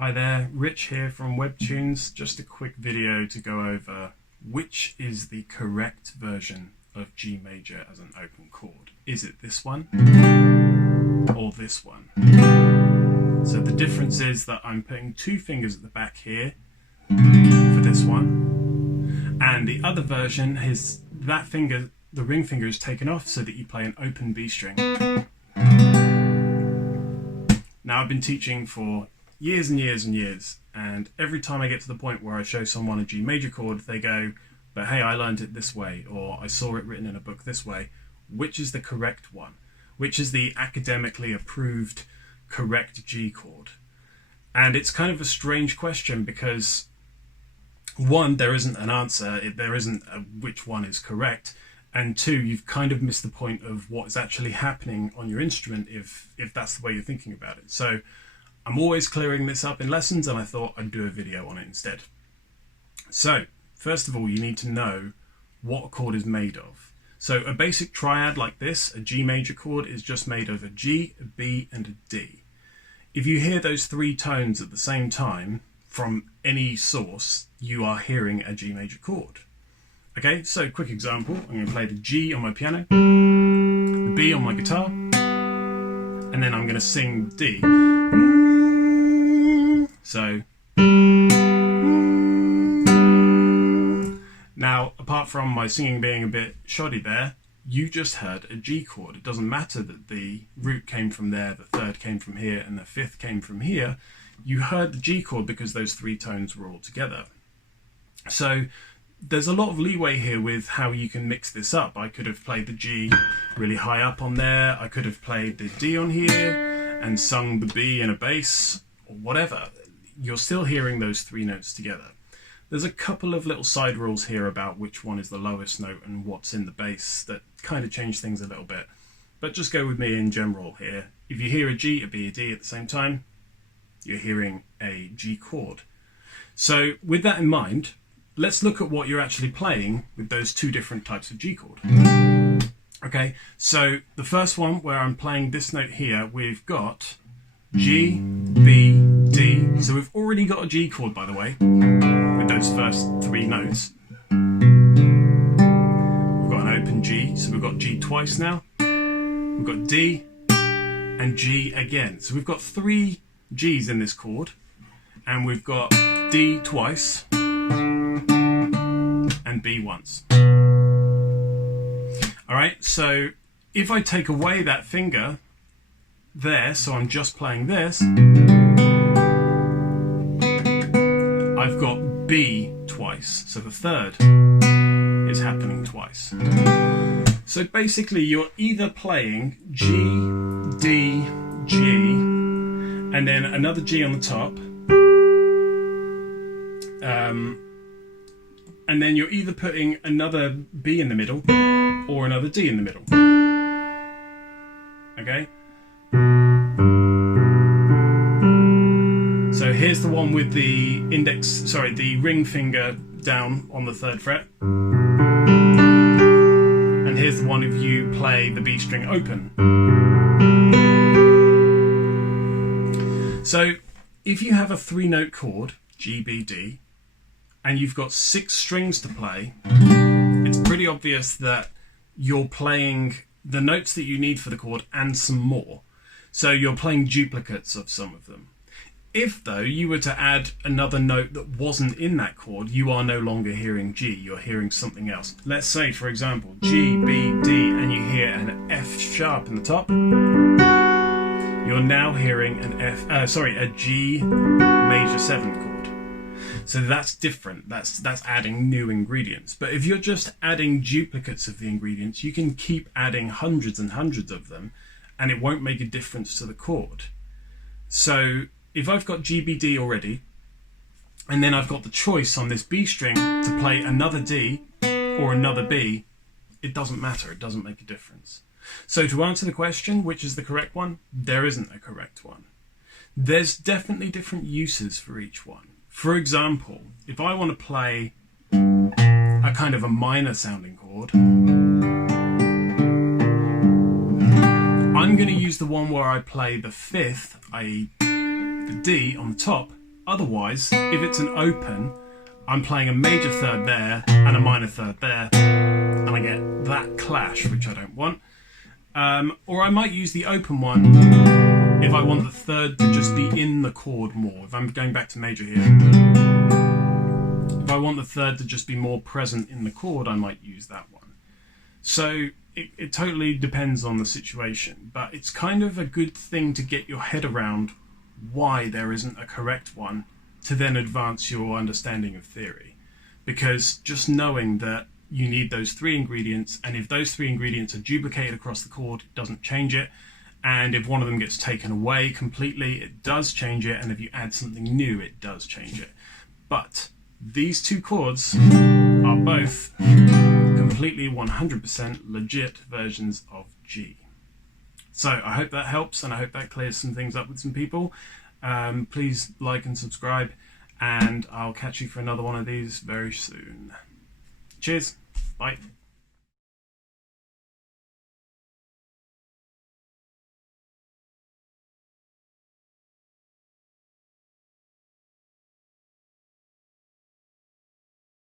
Hi there, Rich here from Webtunes. Just a quick video to go over which is the correct version of G major as an open chord. Is it this one or this one? So the difference is that I'm putting two fingers at the back here for this one, and the other version is that finger, the ring finger, is taken off so that you play an open B string. Now, I've been teaching for years and years and years, and every time I get to the point where I show someone a G major chord, they go, but hey, I learned it this way, or I saw it written in a book this way. Which is the correct one? Which is the academically approved correct G chord? And it's kind of a strange question because, one, there isn't an answer, there isn't a which one is correct, and two, you've kind of missed the point of what is actually happening on your instrument if that's the way you're thinking about it. So I'm always clearing this up in lessons, and I thought I'd do a video on it instead. So first of all, you need to know what a chord is made of. So a basic triad like this, a G major chord, is just made of a G, a B and a D. If you hear those three tones at the same time from any source, you are hearing a G major chord. Okay, so quick example, I'm going to play the G on my piano, the B on my guitar, and then I'm going to sing D. So now, apart from my singing being a bit shoddy there, you just heard a G chord. It doesn't matter that the root came from there, the third came from here, and the fifth came from here. You heard the G chord because those three tones were all together. So there's a lot of leeway here with how you can mix this up. I could have played the G really high up on there. I could have played the D on here and sung the B in a bass, or whatever. You're still hearing those three notes together. There's a couple of little side rules here about which one is the lowest note and what's in the bass that kind of change things a little bit. But just go with me in general here. If you hear a G, a B, a D at the same time, you're hearing a G chord. So with that in mind, let's look at what you're actually playing with those two different types of G chord. Okay, so the first one where I'm playing this note here, we've got G, B, D. So we've already got a G chord, by the way, with those first three notes. We've got an open G, so we've got G twice now. We've got D and G again. So we've got three G's in this chord, and we've got D twice and B once. All right, so if I take away that finger there, so I'm just playing this, I've got B twice, so the third is happening twice. So basically you're either playing G, D, G, and then another G on the top, and then you're either putting another B in the middle or another D in the middle. Okay? So here's the one with the the ring finger down on the third fret. And here's the one if you play the B string open. So if you have a three note chord, G, B, D, and you've got 6 strings to play, it's pretty obvious that you're playing the notes that you need for the chord and some more. So you're playing duplicates of some of them. If, though, you were to add another note that wasn't in that chord, you are no longer hearing G, you're hearing something else. Let's say, for example, G, B, D, and you hear an F sharp in the top. You're now hearing a G major 7th chord. So that's different, that's adding new ingredients. But if you're just adding duplicates of the ingredients, you can keep adding hundreds and hundreds of them, and it won't make a difference to the chord. So if I've got G, B, D already, and then I've got the choice on this B string to play another D or another B, it doesn't matter, it doesn't make a difference. So to answer the question, which is the correct one, there isn't a correct one. There's definitely different uses for each one. For example, if I want to play a kind of a minor sounding chord, I'm going to use the one where I play the fifth, i.e. the D on the top, Otherwise, if it's an open, I'm playing a major third there and a minor third there, and I get that clash, which I don't want. Or I might use the open one if I want the third to just be in the chord more. If I'm going back to major here, if I want the third to just be more present in the chord, I might use that one. So it totally depends on the situation, but it's kind of a good thing to get your head around why there isn't a correct one to then advance your understanding of theory. Because just knowing that you need those three ingredients, and if those three ingredients are duplicated across the chord, it doesn't change it. And if one of them gets taken away completely, it does change it. And if you add something new, it does change it. But these two chords are both completely 100% legit versions of G. So I hope that helps, and I hope that clears some things up with some people. Please like and subscribe, and I'll catch you for another one of these very soon. Cheers. Bye.